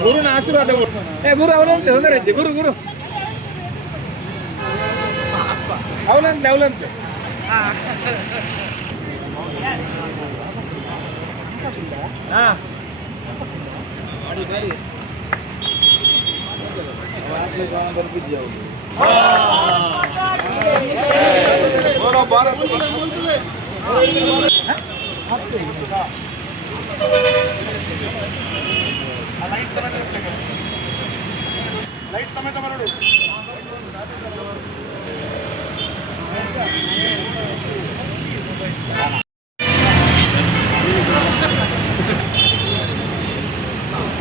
ಗುರುನ ಆಶೀರ್ವಾದ ಕೊಡು. ಏ ಗುರು ಅವನಂತೆ ತೊಂದರೆ ಐತಿ ಗುರು ಗುರು ಅವನಂತೆ ಅವನಂತೆ ಹಾ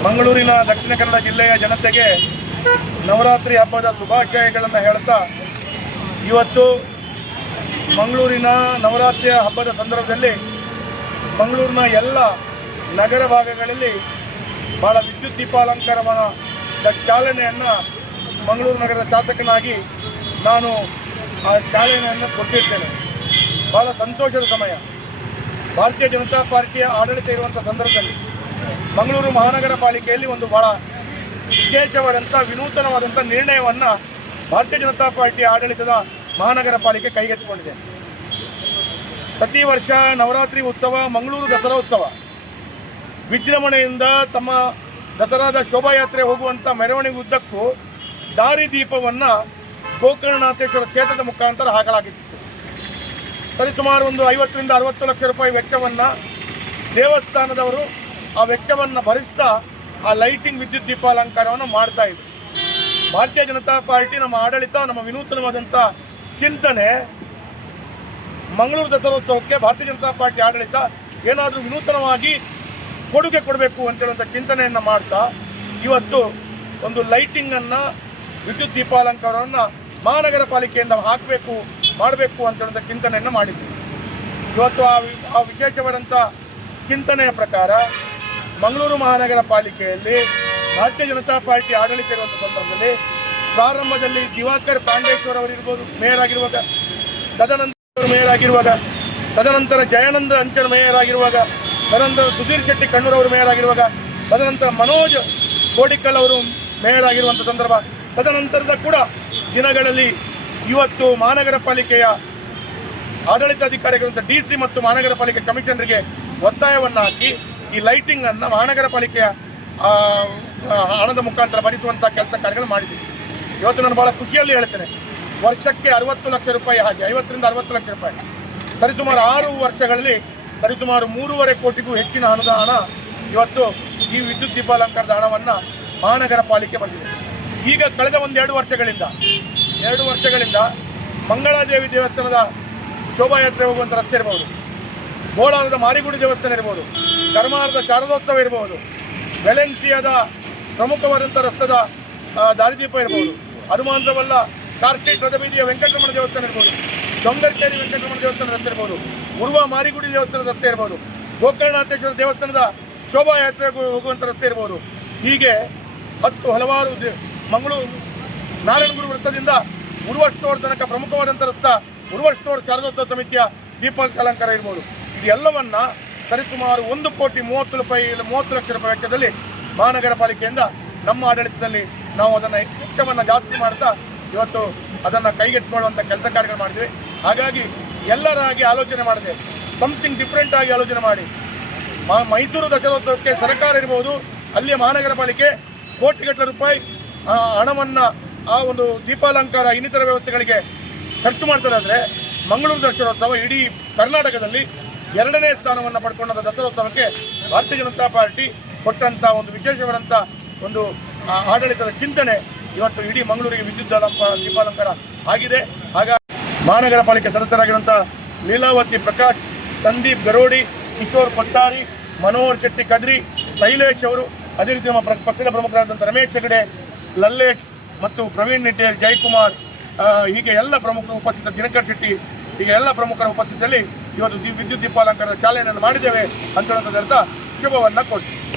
ಮಂಗಳೂರಿನ ದಕ್ಷಿಣ ಕನ್ನಡ ಜಿಲ್ಲೆಯ ಜನತೆಗೆ ನವರಾತ್ರಿ ಹಬ್ಬದ ಶುಭಾಶಯಗಳನ್ನು ಹೇಳ್ತಾ, ಇವತ್ತು ಮಂಗಳೂರಿನ ನವರಾತ್ರಿಯ ಹಬ್ಬದ ಸಂದರ್ಭದಲ್ಲಿ ಮಂಗಳೂರಿನ ಎಲ್ಲ ನಗರ ಭಾಗಗಳಲ್ಲಿ ಬಹಳ ವಿದ್ಯುತ್ ದೀಪಾಲಂಕಾರವನ್ನು ಚಾಲನೆಯನ್ನು ಮಂಗಳೂರು ನಗರದ ಶಾಸಕನಾಗಿ ನಾನು ಆ ಚಾಲನೆಯನ್ನು ಕೊಟ್ಟಿರ್ತೇನೆ. ಬಹಳ ಸಂತೋಷದ ಸಮಯ. ಭಾರತೀಯ ಜನತಾ ಪಾರ್ಟಿಯ ಆಡಳಿತ ಇರುವಂಥ ಸಂದರ್ಭದಲ್ಲಿ ಮಂಗಳೂರು ಮಹಾನಗರ ಪಾಲಿಕೆಯಲ್ಲಿ ಒಂದು ಬಹಳ ವಿಶೇಷವಾದಂಥ, ವಿನೂತನವಾದಂಥ ನಿರ್ಣಯವನ್ನು ಭಾರತೀಯ ಜನತಾ ಪಾರ್ಟಿ ಆಡಳಿತದ ಮಹಾನಗರ ಪಾಲಿಕೆ ಕೈಗೆತ್ತಿಕೊಂಡಿದೆ. ಪ್ರತಿ ವರ್ಷ ನವರಾತ್ರಿ ಉತ್ಸವ, ಮಂಗಳೂರು ದಸರಾ ಉತ್ಸವ. ವಿಜೃಂಭಣೆಯಿಂದ ತಮ್ಮ ದಸರಾದ ಶೋಭಾಯಾತ್ರೆ ಹೋಗುವಂಥ ಮೆರವಣಿಗೆ ಉದ್ದಕ್ಕೂ ದಾರಿ ದೀಪವನ್ನು ಗೋಕರ್ಣನಾಥೇಶ್ವರ ಕ್ಷೇತ್ರದ ಮುಖಾಂತರ ಹಾಕಲಾಗಿತ್ತು. ಸರಿಸುಮಾರು ಒಂದು ಐವತ್ತರಿಂದ ಅರವತ್ತು ಲಕ್ಷ ರೂಪಾಯಿ ವೆಚ್ಚವನ್ನು ದೇವಸ್ಥಾನದವರು ಆ ವೆಚ್ಚವನ್ನು ಭರಿಸ್ತಾ ಆ ಲೈಟಿಂಗ್ ವಿದ್ಯುತ್ ದೀಪಾಲಂಕಾರವನ್ನು ಮಾಡ್ತಾ ಇದ್ರು ಭಾರತೀಯ ಜನತಾ ಪಾರ್ಟಿ ನಮ್ಮ ಆಡಳಿತ, ನಮ್ಮ ವಿನೂತನವಾದಂಥ ಚಿಂತನೆ ಮಂಗಳೂರು ದಸರೋತ್ಸವಕ್ಕೆ ಭಾರತೀಯ ಜನತಾ ಪಾರ್ಟಿ ಆಡಳಿತ ಏನಾದರೂ ವಿನೂತನವಾಗಿ ಕೊಡುಗೆ ಕೊಡಬೇಕು ಅಂತ ಅಂತೇಳುವಂಥ ಚಿಂತನೆಯನ್ನು ಮಾಡ್ತಾ ಇವತ್ತು ಒಂದು ಲೈಟಿಂಗನ್ನು ವಿದ್ಯುತ್ ದೀಪಾಲಂಕಾರವನ್ನು ಮಹಾನಗರ ಪಾಲಿಕೆಯಿಂದ ಹಾಕಬೇಕು, ಮಾಡಬೇಕು ಅಂತೇಳುವಂಥ ಚಿಂತನೆಯನ್ನು ಮಾಡಿದ್ವಿ ಇವತ್ತು ಆ ವಿಶೇಷವಾದಂಥ ಚಿಂತನೆಯ ಪ್ರಕಾರ ಮಂಗಳೂರು ಮಹಾನಗರ ಪಾಲಿಕೆಯಲ್ಲಿ ಭಾರತೀಯ ಜನತಾ ಪಾರ್ಟಿ ಆಡಳಿತ ಇರುವಂಥ ಸಂದರ್ಭದಲ್ಲಿ ಪ್ರಾರಂಭದಲ್ಲಿ ದಿವಾಕರ್ ಪಾಂಡೇಶ್ವರ್ ಅವರಿರ್ಬೋದು ಮೇಯರ್ ಆಗಿರುವಾಗ, ತದನಂತರ ಮೇಯರ್ ಆಗಿರುವಾಗ, ತದನಂತರ ಜಯಾನಂದ ಅಂಚನ ಮೇಯರ್ ಆಗಿರುವಾಗ, ತದನಂತರ ಸುಧೀರ್ ಶೆಟ್ಟಿ ಕಣ್ಣೂರ್ ಅವರು ಮೇಯರ್ ಆಗಿರುವಾಗ, ತದನಂತರ ಮನೋಜ್ ಕೋಡಿಕಲ್ ಅವರು ಮೇಯರ್ ಆಗಿರುವಂಥ ಸಂದರ್ಭ, ತದನಂತರದ ಕೂಡ ದಿನಗಳಲ್ಲಿ ಇವತ್ತು ಮಹಾನಗರ ಪಾಲಿಕೆಯ ಆಡಳಿತಾಧಿಕಾರಿಗಳಂತ ಡಿ ಸಿ ಮತ್ತು ಮಹಾನಗರ ಪಾಲಿಕೆ ಕಮಿಷನರ್ಗೆ ಒತ್ತಾಯವನ್ನು ಹಾಕಿ ಈ ಲೈಟಿಂಗ್ ಅನ್ನು ಮಹಾನಗರ ಪಾಲಿಕೆಯ ಹಣದ ಮುಖಾಂತರ ಭರಿಸುವಂಥ ಕೆಲಸ ಕಾರ್ಯಗಳು ಮಾಡಿದ್ದೀವಿ. ಇವತ್ತು ನಾನು ಬಹಳ ಖುಷಿಯಲ್ಲಿ ಹೇಳ್ತೇನೆ. ವರ್ಷಕ್ಕೆ ಅರವತ್ತು ಲಕ್ಷ ರೂಪಾಯಿ ಹಾಗೆ, ಐವತ್ತರಿಂದ ಅರವತ್ತು ಲಕ್ಷ ರೂಪಾಯಿ. ಸರಿಸುಮಾರು ಆರು ವರ್ಷಗಳಲ್ಲಿ ಸರಿಸುಮಾರು ಮೂರುವರೆ ಕೋಟಿಗೂ ಹೆಚ್ಚಿನ ಹಣದ ಹಣ ಇವತ್ತು ಈ ವಿದ್ಯುತ್ ದೀಪಾಲಂಕಾರದ ಹಣವನ್ನು ಮಹಾನಗರ ಪಾಲಿಕೆ ಬಂದಿದೆ. ಈಗ ಕಳೆದ ಒಂದೆರಡು ವರ್ಷಗಳಿಂದ, ಎರಡು ವರ್ಷಗಳಿಂದ ಮಂಗಳಾದೇವಿ ದೇವಸ್ಥಾನದ ಶೋಭಾಯಾತ್ರೆ ಹೋಗುವಂಥ ರಸ್ತೆ ಇರ್ಬೋದು. ಗೋಳಾರದ ಮಾರಿಗುಡಿ ದೇವಸ್ಥಾನ ಇರ್ಬೋದು ಕರ್ಮಾರದ ಶಾರದೋತ್ಸವ ಇರಬಹುದು ವೆಲೆನ್ಸಿಯಾದ ಪ್ರಮುಖವಾದಂಥ ರಸ್ತದ ದಾರಿದೀಪ ಇರ್ಬೋದು ಅದು ಮಾತ್ರವಲ್ಲ ರಥಬೀದಿಯ ವೆಂಕಟರಮಣ ದೇವಸ್ಥಾನ ಇರ್ಬೋದು ಗಂಗರ್ಚೇರಿ ವೆಂಕಟರಮಣ ದೇವಸ್ಥಾನ ರಸ್ತೆ ಇರ್ಬೋದು ಉರ್ವ ಮಾರಿಗುಡಿ ದೇವಸ್ಥಾನದ ರಸ್ತೆ ಇರ್ಬೋದು ಗೋಕರ್ಣಾಥೇಶ್ವರ ದೇವಸ್ಥಾನದ ಶೋಭಾಯಾತ್ರೆಗೆ ಹೋಗುವಂಥ ರಸ್ತೆ ಇರ್ಬೋದು. ಹೀಗೆ ಹತ್ತು ಹಲವಾರು ಮಂಗಳೂರು, ನಾರಾಯಣಗುರು ವೃತ್ತದಿಂದ ಉರ್ವ ಸ್ಟೋರ್ ತನಕ ಪ್ರಮುಖವಾದಂಥ ರಸ್ತೆ ಉರ್ವ ಸ್ಟೋರ್ ಶಾರದೋತ್ಸವ ಸಮಿತಿಯ ದೀಪಾವಳಿ ಅಲಂಕಾರ ಇರ್ಬೋದು. ಇದೆಲ್ಲವನ್ನ ಸರಿಸುಮಾರು ಒಂದು ಕೋಟಿ ಮೂವತ್ತು ರೂಪಾಯಿ ಮೂವತ್ತು ಲಕ್ಷ ರೂಪಾಯಿ ವೆಚ್ಚದಲ್ಲಿ ಮಹಾನಗರ ಪಾಲಿಕೆಯಿಂದ ನಮ್ಮ ಆಡಳಿತದಲ್ಲಿ ನಾವು ಅದನ್ನು ವೆಚ್ಚವನ್ನು ಜಾಸ್ತಿ ಮಾಡ್ತಾ ಇವತ್ತು ಅದನ್ನು ಕೈಗೆತ್ತಿಕೊಳ್ಳುವಂಥ ಕೆಲಸ ಕಾರ್ಯಗಳು ಮಾಡಿದ್ವಿ. ಹಾಗಾಗಿ ಎಲ್ಲರಾಗಿ ಆಲೋಚನೆ ಮಾಡಿದೆ. ಸಮಥಿಂಗ್ ಡಿಫ್ರೆಂಟ್ ಆಗಿ ಆಲೋಚನೆ ಮಾಡಿ. ಮೈಸೂರು ದಸರೋತ್ಸವಕ್ಕೆ ಸರ್ಕಾರ ಇರ್ಬೋದು, ಅಲ್ಲಿಯ ಮಹಾನಗರ ಪಾಲಿಕೆ ಕೋಟಿಗಟ್ಟಲೆ ರೂಪಾಯಿ ಹಣವನ್ನ ಆ ಒಂದು ದೀಪಾಲಂಕಾರ, ಇನ್ನಿತರ ವ್ಯವಸ್ಥೆಗಳಿಗೆ ಖರ್ಚು ಆದರೆ ಮಂಗಳೂರು ದಸರೋತ್ಸವ ಇಡೀ ಕರ್ನಾಟಕದಲ್ಲಿ ಎರಡನೇ ಸ್ಥಾನವನ್ನು ಪಡ್ಕೊಂಡಂಥ ದಸರೋತ್ಸವಕ್ಕೆ ಭಾರತೀಯ ಜನತಾ ಪಾರ್ಟಿ ಕೊಟ್ಟಂಥ ಒಂದು ವಿಶೇಷವಾದಂಥ ಒಂದು ಆಡಳಿತದ ಚಿಂತನೆ ಇವತ್ತು ಇಡೀ ಮಂಗಳೂರಿಗೆ ವಿದ್ಯುತ್ ದೀಪಾಲಂಕ- ದೀಪಾಲಂಕಾರ ಆಗಿದೆ. ಆಗ ಮಹಾನಗರ ಪಾಲಿಕೆ ಸದಸ್ಯರಾಗಿರುವಂಥ ಲೀಲಾವತಿ ಪ್ರಕಾಶ್, ಸಂದೀಪ್ ಗರೋಡಿ, ಕಿಶೋರ್ ಕೊಟ್ಟಾರಿ, ಮನೋಹರ್ ಶೆಟ್ಟಿ ಕದ್ರಿ, ಶೈಲೇಶ್ ಅವರು, ಅದೇ ರೀತಿ ನಮ್ಮ ಪಕ್ಷದ ಪ್ರಮುಖರಾದಂಥ ರಮೇಶ್ ಹೆಗಡೆ ಲಲ್ಲೇಶ್ ಮತ್ತು ಪ್ರವೀಣ್ ನಿಟೇಲ್ ಜಯಕುಮಾರ್ ಹೀಗೆ ಎಲ್ಲ ಪ್ರಮುಖರು ಉಪಸ್ಥಿತ, ದಿನಕರ್ ಶೆಟ್ಟಿ, ಹೀಗೆ ಎಲ್ಲ ಪ್ರಮುಖರ ಉಪಸ್ಥಿತಿಯಲ್ಲಿ ಇವತ್ತು ವಿದ್ಯುತ್ ದೀಪಾಲಂಕಾರದ ಚಾಲನೆಯನ್ನು ಮಾಡಿದ್ದೇವೆ ಅಂತ ಹೇಳುವಂಥದ್ದು ಶುಭವನ್ನು ಕೊಡ್ತೀವಿ